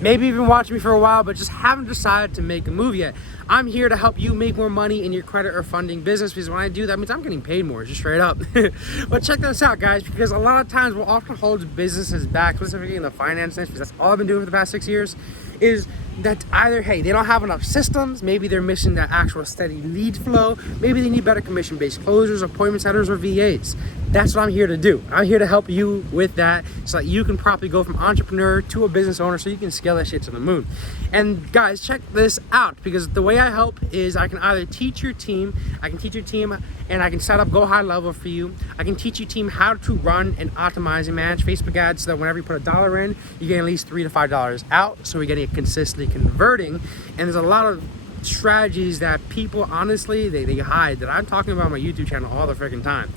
maybe you've been watching me for a while, but just haven't decided to make a move yet. I'm here to help you make more money in your credit or funding business, because when I do that, means I'm getting paid more, just straight up. But check this out, guys, because a lot of times what often holds businesses back, specifically in the finance niche, because that's all I've been doing for the past 6 years, is that either, hey, they don't have enough systems, maybe they're missing that actual steady lead flow, maybe they need better commission-based closers, appointment setters, or VAs. That's what I'm here to do. I'm here to help you with that so that you can properly go from entrepreneur to a business owner so you can scale that shit to the moon. And guys, check this out, because the way I help is I can either teach your team, and I can set up Go High Level for you. I can teach your team how to run and optimize and manage Facebook ads so that whenever you put $1 in, you get at least $3 to $5 out, so we're getting it consistently converting. And there's a lot of strategies that people honestly they hide that I'm talking about on my YouTube channel all the freaking time.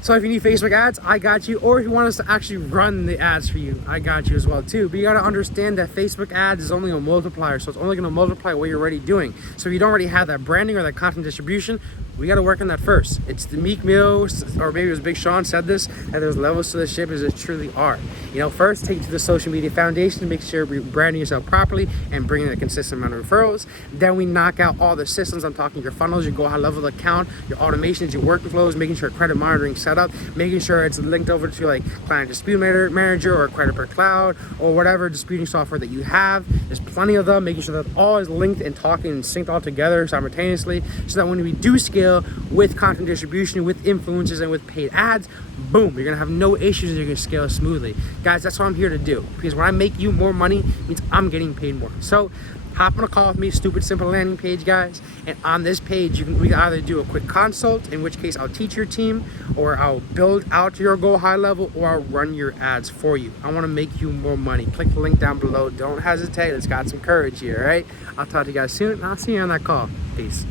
So if you need Facebook ads, I got you. Or if you want us to actually run the ads for you, I got you as well too. But you gotta understand that Facebook ads is only a multiplier, so it's only gonna multiply what you're already doing. So if you don't already have that branding or that content distribution, we gotta work on that first. It's the Meek Mill, or maybe it was Big Sean said this, that there's levels to this ship as it truly are. You know, first take it to the social media foundation to make sure you're branding yourself properly and bringing a consistent amount of referrals. Then we knock out all the systems. I'm talking your funnels, your Go High Level account, your automations, your workflows, making sure credit monitoring set up, making sure it's linked over to like Client Dispute Manager or Credit Per Cloud or whatever disputing software that you have. There's plenty of them, making sure that all is linked and talking and synced all together simultaneously, so that when we do scale with content distribution, with influencers, and with paid ads, boom, you're gonna have no issues and you're gonna scale smoothly. Guys, that's what I'm here to do, because when I make you more money, it means I'm getting paid more. So hop on a call with me, stupid simple landing page, guys, and on this page we can either do a quick consult, in which case I'll teach your team, or I'll build out your Go High Level, or I'll run your ads for you. I want to make you more money. Click the link down below. Don't hesitate. Let's got some courage here. All right, I'll talk to you guys soon, and I'll see you on that call. Peace.